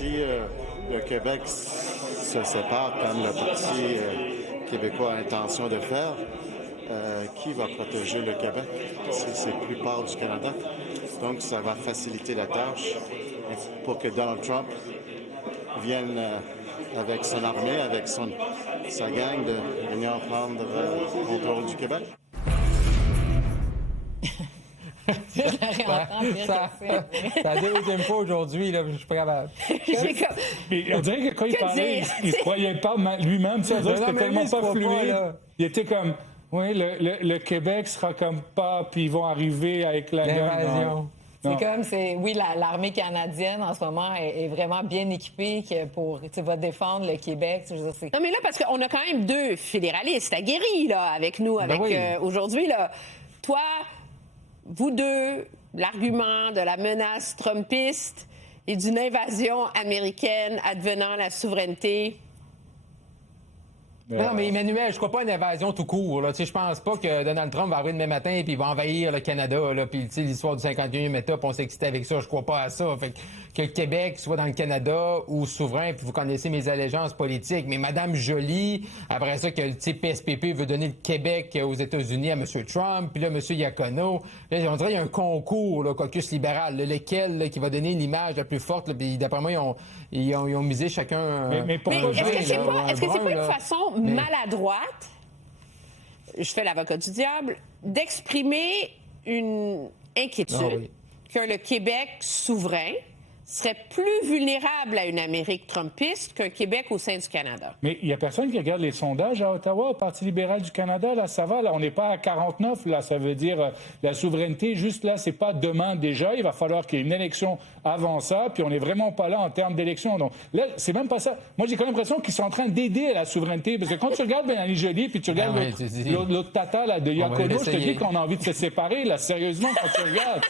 si le Québec se sépare comme le Parti québécois a intention de faire, qui va protéger le Québec si c'est plus part du Canada? Donc, ça va faciliter la tâche pour que Donald Trump vienne avec son armée, avec sa gang, de venir prendre le contrôle du Québec. Je la réentends dire C'est la deuxième fois aujourd'hui, là, je suis pas capable. Mais on dirait que quand il parlait, il se croyait pas lui-même. Ça, c'était tellement pas fluide. Il était comme, oui, le Québec sera comme pas, puis ils vont arriver avec l'invasion. Oui, l'armée canadienne en ce moment est vraiment bien équipée va défendre le Québec. Non, mais là, parce qu'on a quand même deux fédéralistes aguerris là, avec nous, aujourd'hui. Là. Toi, vous deux, l'argument de la menace trumpiste et d'une invasion américaine advenant la souveraineté. Non, mais Emmanuel, je crois pas à une invasion tout court. Là. Je pense pas que Donald Trump va arriver demain matin et il va envahir le Canada. Là. Puis l'histoire du 51e État, on s'est excité avec ça. Je crois pas à ça. Fait que le Québec soit dans le Canada ou souverain, puis vous connaissez mes allégeances politiques. Mais Mme Joly, après ça, que le PSPP veut donner le Québec aux États-Unis à M. Trump, puis là, M. Iacono. Là, on dirait qu'il y a un concours, là, caucus libéral, là, lequel là, qui va donner l'image la plus forte. Là, puis d'après moi, ils ont misé chacun. Mais est-ce que c'est pas une façon maladroite, je fais l'avocat du diable, d'exprimer une inquiétude que le Québec souverain serait plus vulnérable à une Amérique trumpiste qu'un Québec au sein du Canada? Mais il n'y a personne qui regarde les sondages à Ottawa, au Parti libéral du Canada. Là, ça va. Là, on n'est pas à 49. Là, ça veut dire la souveraineté. Juste là, c'est pas demain déjà. Il va falloir qu'il y ait une élection avant ça. Puis on n'est vraiment pas là en termes d'élection. Donc là, c'est même pas ça. Moi, j'ai quand même l'impression qu'ils sont en train d'aider à la souveraineté. Parce que quand tu regardes Mélanie Joly, puis tu regardes l'autre tata là, de Iacono, je te dis qu'on a envie de se séparer. Là, sérieusement, quand tu regardes.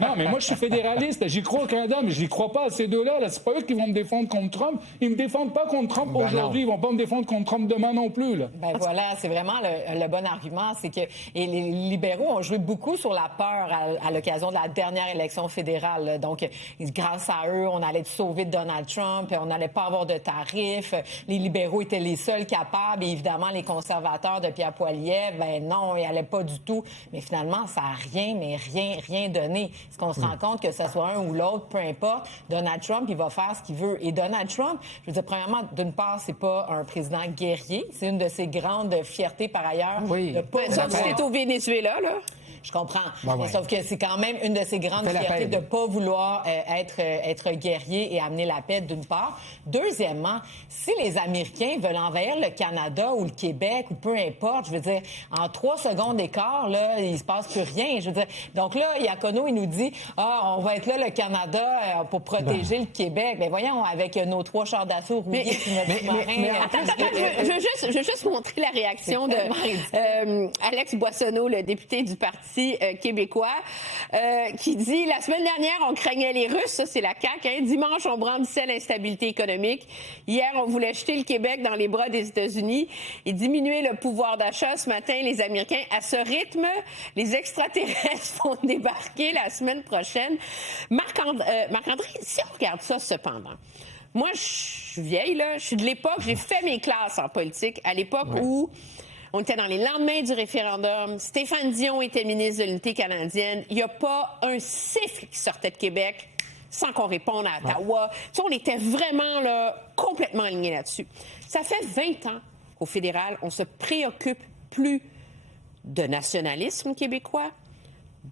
Non, mais moi, je suis fédéraliste. J'y crois au Canada, mais je n'y crois pas à ces deux-là. Là. C'est pas eux qui vont me défendre contre Trump. Ils me défendent pas contre Trump aujourd'hui. Ils vont pas me défendre contre Trump demain non plus. Là. Voilà, c'est vraiment le bon argument. C'est que et les libéraux ont joué beaucoup sur la peur à l'occasion de la dernière élection fédérale. Là. Donc, grâce à eux, on allait sauver Donald Trump, on n'allait pas avoir de tarifs. Les libéraux étaient les seuls capables. Et évidemment, les conservateurs de Pierre Poilievre, non, ils n'allaient pas du tout. Mais finalement, ça n'a rien donné. Est-ce qu'on se rend compte que ce soit un ou l'autre, peu importe, Donald Trump, il va faire ce qu'il veut. Et Donald Trump, je veux dire, premièrement, d'une part, c'est pas un président guerrier. C'est une de ses grandes fiertés, par ailleurs. Sauf si c'est au Venezuela, là. Je comprends. Mais sauf que c'est quand même une de ses grandes fiertés de ne pas vouloir être guerrier et amener la paix, d'une part. Deuxièmement, si les Américains veulent envahir le Canada ou le Québec ou peu importe, je veux dire, en 3 secondes d'écart, là, il se passe plus rien. Je veux dire, donc là, Iacono, il nous dit, on va être là, le Canada, pour protéger le Québec. Mais voyons, avec nos 3 chars d'assaut rouillés et notre sous-marin. Je veux juste montrer la réaction de Alex Boissonneau, le député du Parti québécois, qui dit « La semaine dernière, on craignait les Russes, ça c'est la CAQ, hein. Dimanche, on brandissait l'instabilité économique. Hier, on voulait jeter le Québec dans les bras des États-Unis et diminuer le pouvoir d'achat. Ce matin, les Américains, à ce rythme, les extraterrestres vont débarquer la semaine prochaine. » Marc-André, si on regarde ça cependant, moi, je suis vieille, là, je suis de l'époque, j'ai fait mes classes en politique, à l'époque où on était dans les lendemains du référendum. Stéphane Dion était ministre de l'Unité canadienne. Il n'y a pas un siffle qui sortait de Québec sans qu'on réponde à Ottawa. Tu sais, on était vraiment là, complètement alignés là-dessus. Ça fait 20 ans qu'au fédéral, on se préoccupe plus de nationalisme québécois,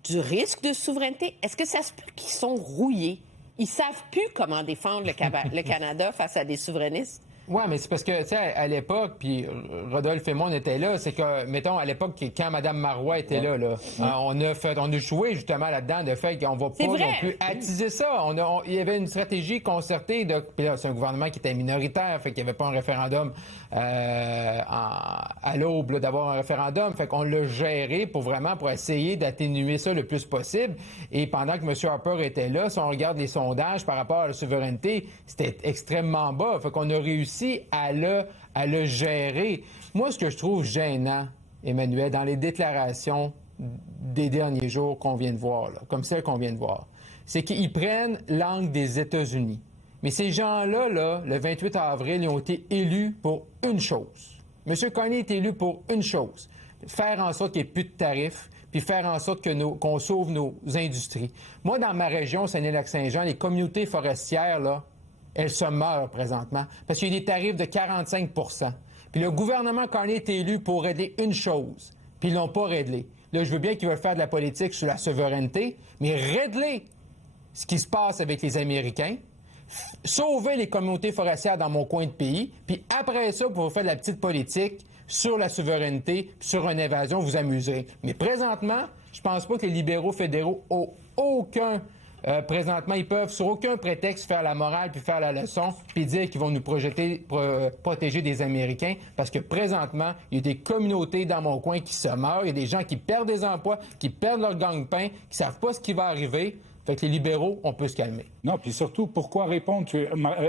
du risque de souveraineté. Est-ce que ça se peut qu'ils sont rouillés? Ils savent plus comment défendre le Canada face à des souverainistes? Oui, mais c'est parce que, tu sais, à l'époque, puis Rodolphe et moi, on était là, c'est que, mettons, à l'époque, quand Mme Marois était là, on a joué justement là-dedans, de fait qu'on va pas non plus attiser ça. Il y avait une stratégie concertée, puis là, c'est un gouvernement qui était minoritaire, fait qu'il n'y avait pas un référendum à l'aube là, d'avoir un référendum, fait qu'on l'a géré pour essayer d'atténuer ça le plus possible. Et pendant que M. Harper était là, si on regarde les sondages par rapport à la souveraineté, c'était extrêmement bas, fait qu'on a réussi à le gérer. Moi, ce que je trouve gênant, Emmanuel, dans les déclarations des derniers jours qu'on vient de voir, là, comme celle qu'on vient de voir, c'est qu'ils prennent l'angle des États-Unis. Mais ces gens-là, là, le 28 avril, ils ont été élus pour une chose. M. Carney est élu pour une chose, faire en sorte qu'il n'y ait plus de tarifs, puis faire en sorte qu'on sauve nos industries. Moi, dans ma région, Saguenay-Lac-Saint-Jean, les communautés forestières, là, elles se meurent présentement parce qu'il y a des tarifs de 45 %. Puis le gouvernement Carney est élu pour régler une chose, puis ils l'ont pas réglé. Là, je veux bien qu'ils veulent faire de la politique sur la souveraineté, mais régler ce qui se passe avec les Américains, sauver les communautés forestières dans mon coin de pays, puis après ça, pour faire de la petite politique sur la souveraineté, sur une évasion, vous amuserez. Mais présentement, je pense pas que les libéraux fédéraux ont aucun... présentement, ils peuvent, sur aucun prétexte, faire la morale puis faire la leçon puis dire qu'ils vont nous protéger des Américains parce que présentement, il y a des communautés dans mon coin qui se meurent, il y a des gens qui perdent des emplois, qui perdent leur gagne-pain, qui savent pas ce qui va arriver. Fait que les libéraux, on peut se calmer. Non, puis surtout, pourquoi répondre?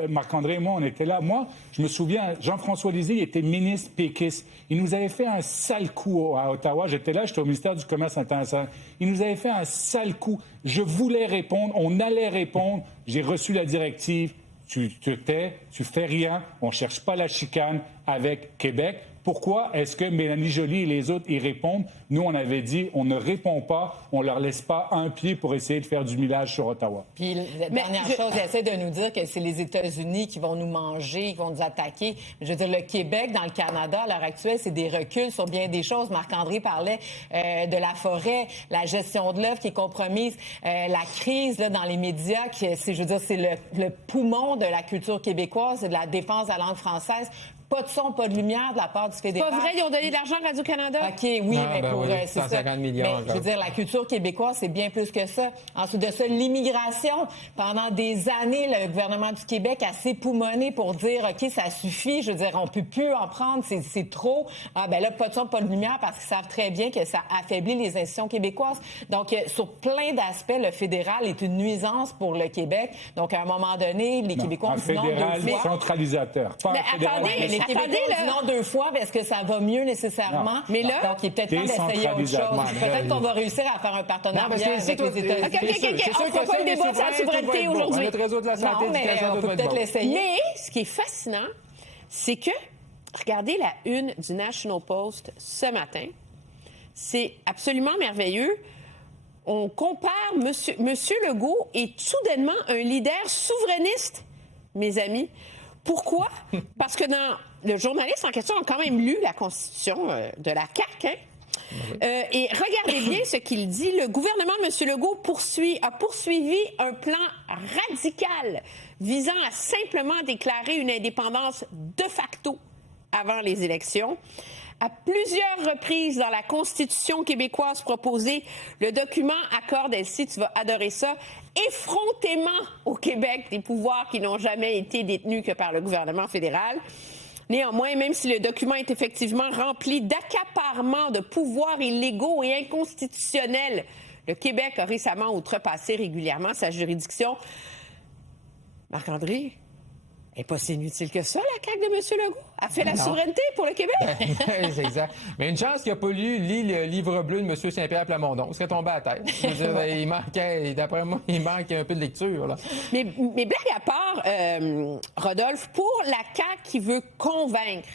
Marc-André et moi, on était là. Moi, je me souviens, Jean-François Lisée était ministre péquiste. Il nous avait fait un sale coup à Ottawa. J'étais là, j'étais au ministère du Commerce international. Il nous avait fait un sale coup. Je voulais répondre, on allait répondre. J'ai reçu la directive. Tu te tais, tu fais rien. On cherche pas la chicane avec Québec. Pourquoi est-ce que Mélanie Joly et les autres y répondent? Nous, on avait dit, on ne répond pas, on leur laisse pas un pied pour essayer de faire du millage sur Ottawa. Puis la dernière chose, il essaie de nous dire que c'est les États-Unis qui vont nous manger, qui vont nous attaquer. Je veux dire, le Québec, dans le Canada, à l'heure actuelle, c'est des reculs sur bien des choses. Marc-André parlait de la forêt, la gestion de l'œuvre qui est compromise, la crise là, dans les médias, je veux dire, c'est le poumon de la culture québécoise, c'est de la défense de la langue française. Pas de son, pas de lumière de la part du fédéral. C'est pas vrai, ils ont donné de l'argent à Radio-Canada? OK, oui, mais pour... oui, c'est 150 millions. Mais, je veux dire, la culture québécoise, c'est bien plus que ça. Ensuite de ça, l'immigration. Pendant des années, le gouvernement du Québec a s'époumoné pour dire, OK, ça suffit. Je veux dire, on peut plus en prendre, c'est trop. Ah, ben là, pas de son, pas de lumière, parce qu'ils savent très bien que ça affaiblit les institutions québécoises. Donc, sur plein d'aspects, le fédéral est une nuisance pour le Québec. Donc, à un moment donné, les Québécois ont dit non deux fois. Un fédéral centralisateur, pas un fédéral... Les Québécois ont dit non deux fois, mais est-ce que ça va mieux nécessairement? Non. Mais là, donc, il est peut-être temps d'essayer autre chose. Peut-être qu'on va réussir à faire un partenariat avec les États-Unis. OK. On ne fera pas le débat de la souveraineté aujourd'hui. Notre réseau de la santé, non, mais on peut peut-être l'essayer. Mais ce qui est fascinant, c'est que, regardez la une du National Post ce matin. C'est absolument merveilleux. On compare Monsieur Legault est soudainement un leader souverainiste, mes amis. Pourquoi? Parce que le journaliste en question a quand même lu la Constitution de la CAQ, hein? Et regardez bien ce qu'il dit. Le gouvernement de M. Legault a poursuivi un plan radical visant à simplement déclarer une indépendance de facto avant les élections. À plusieurs reprises dans la Constitution québécoise proposée, le document accorde, Elsie, tu vas adorer ça, effrontément au Québec des pouvoirs qui n'ont jamais été détenus que par le gouvernement fédéral. Néanmoins, même si le document est effectivement rempli d'accaparements de pouvoirs illégaux et inconstitutionnels, le Québec a récemment outrepassé régulièrement sa juridiction. Marc-André, elle n'est pas si inutile que ça, la CAQ de M. Legault. Elle fait la souveraineté pour le Québec. C'est exact. Mais une chance qu'il n'a pas lu le livre bleu de M. Saint-Pierre Plamondon. Il serait tombé à la tête. Il manquait, d'après moi, il manque un peu de lecture. Là. Mais blague à part, Rodolphe, pour la CAQ qui veut convaincre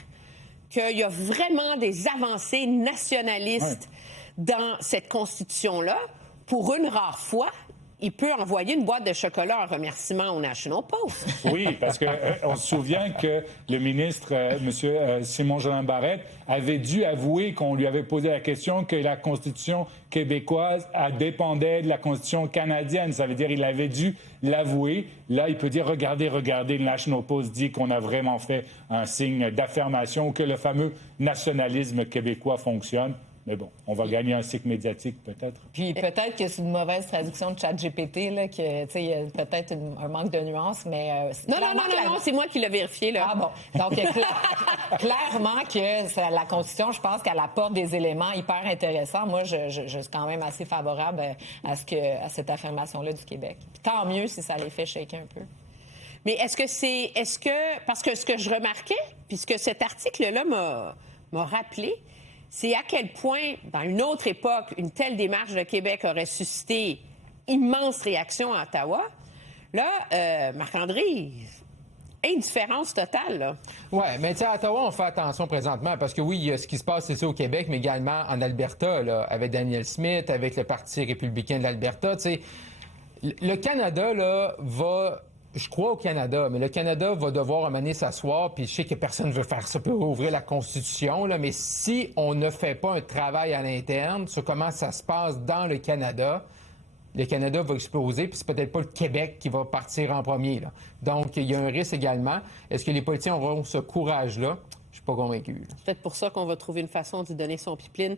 qu'il y a vraiment des avancées nationalistes dans cette Constitution-là, pour une rare fois, il peut envoyer une boîte de chocolat en remerciement au National Post. Oui, parce qu'on se souvient que le ministre, M. Simon-Jean Barrette, avait dû avouer qu'on lui avait posé la question que la Constitution québécoise dépendait de la Constitution canadienne. Ça veut dire qu'il avait dû l'avouer. Là, il peut dire, regardez, le National Post dit qu'on a vraiment fait un signe d'affirmation, que le fameux nationalisme québécois fonctionne. Mais bon, on va gagner un cycle médiatique, peut-être. Puis peut-être que c'est une mauvaise traduction de ChatGPT, là, que, tu sais, il y a peut-être un manque de nuances, mais... Non, c'est moi qui l'ai vérifié, là. Ah bon. Donc, clairement que la Constitution, je pense qu'elle apporte des éléments hyper intéressants. Moi, je suis quand même assez favorable à cette affirmation-là du Québec. Puis tant mieux si ça les fait shaker un peu. Mais parce que ce que je remarquais, puisque cet article-là m'a rappelé, c'est à quel point, dans une autre époque, une telle démarche de Québec aurait suscité immense réaction à Ottawa. Là, Marc-André, indifférence totale, là. Oui, mais tu sais, à Ottawa, on fait attention présentement parce que oui, il y a ce qui se passe ici au Québec, mais également en Alberta, là, avec Daniel Smith, avec le Parti républicain de l'Alberta. Tu sais, le Canada, là, va... Je crois au Canada, mais le Canada va devoir amener s'asseoir, puis je sais que personne ne veut faire ça pour ouvrir la Constitution, là, mais si on ne fait pas un travail à l'interne sur comment ça se passe dans le Canada va exploser, puis c'est peut-être pas le Québec qui va partir en premier, là. Donc, il y a un risque également. Est-ce que les politiciens auront ce courage-là? Je suis pas convaincu. Peut-être pour ça qu'on va trouver une façon d'y donner son pipeline.